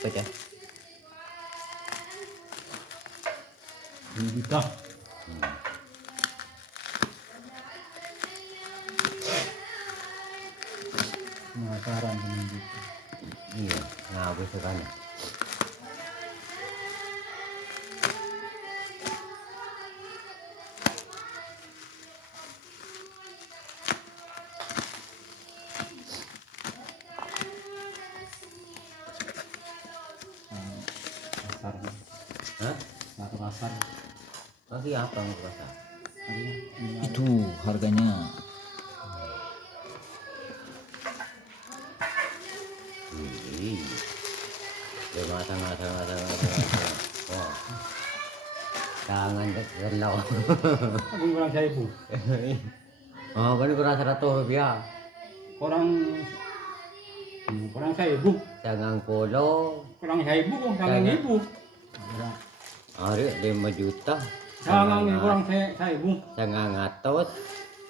Pecah. 2 juta. Penasaran dengan gitu. Iya, ngabis sekarang. Pasar. Hah? Satu pasar. Lagi apa mau rasa? Itu harganya. Matang. Wah, tangan kegelau. Aku kurang 1.000. Oh, kan kurang 100 rupiah. Kurang 1.000. Jangan polo. Kurang 1.000 kok, jangan 1.000. Hari 5 juta. Jangan kurang 1.000. Jangan ngatos.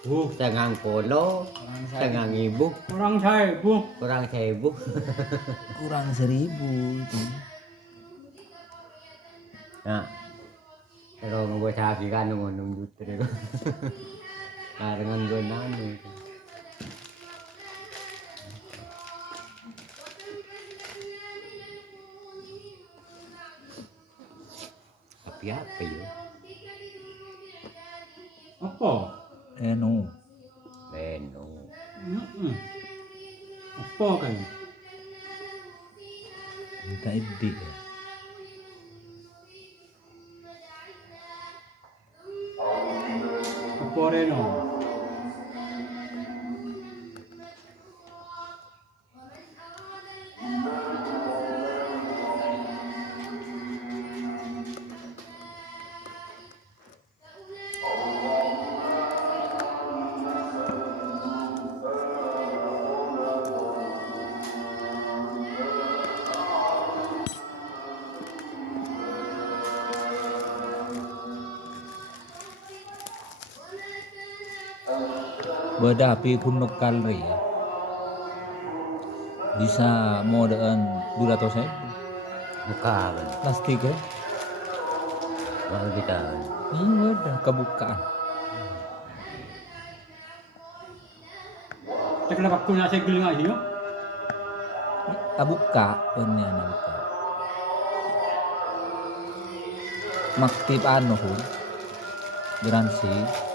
Oh, Jangan polo. Jangan ibu. kurang 1.000. Kurang 1000. Kurang 1.000 itu. Nah, kalau ngebuat kaki kan ngomong juta itu. Nah, dengan gue nanya itu. Tapi apa ya? Apa? Eno. Beno. Apa kan? Minta ide ya. Apa reno? Berdapi punuk kalori ya. Bisa modern 200.000. Muka kan. Plastik ya. Mau kita. Iya udah kebukaan. Cek kenapa aku nak segel ngaji yo? Tak buka punya buka. Maktib anu pun. Garansi.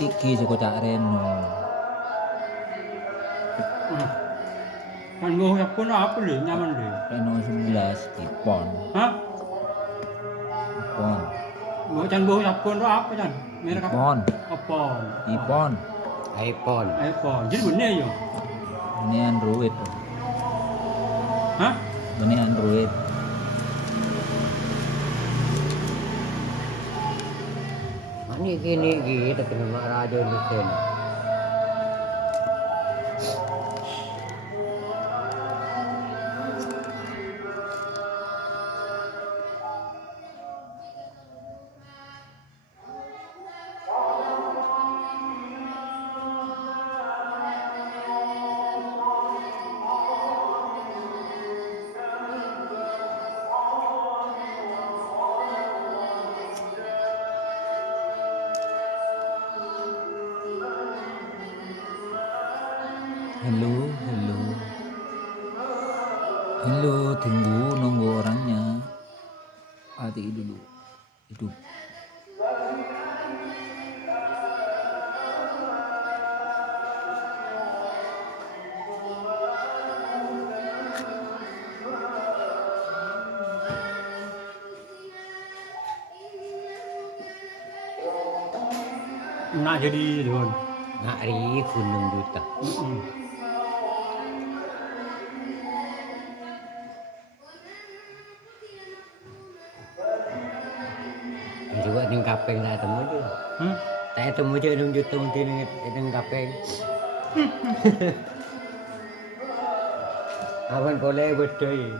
Iki Joko Cak Reno. Kan gua pun apa le nyaman le. Reno 11 Ipon. Hah? Ipon. Gua can gua pun apa can? Merek apa? Ipon. Apa? Ipon. iPhone. iPhone. Jadi bener yo. Ini Android. Hah? Ini Android. Ini gini gitu kena mak radio di sini. Halo, tunggu nunggu orangnya. Hati dulu. Hidup. Nak jadi don. Nak ribu 6 juta. Juga ning kapeng dah temu tu. Saya temu je nung jutung tin nang kapeng. Awan boleh betul.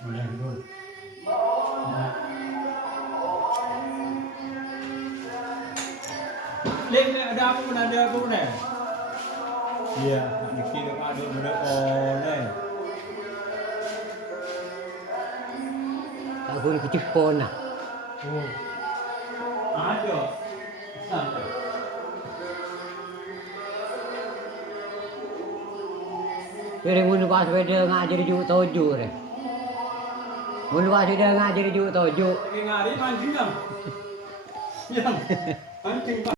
Boleh dulu. Lek ada apa pun ada apa pun eh. Iya, mikir ada benda oleh. Aku ni kecepon lah. Oh. Ada. Sampai. Kira mun pas beda ngajar juk toju re. Mun pas beda ngajar juk toju. Lagi ngari mancing kan? Yang mancing.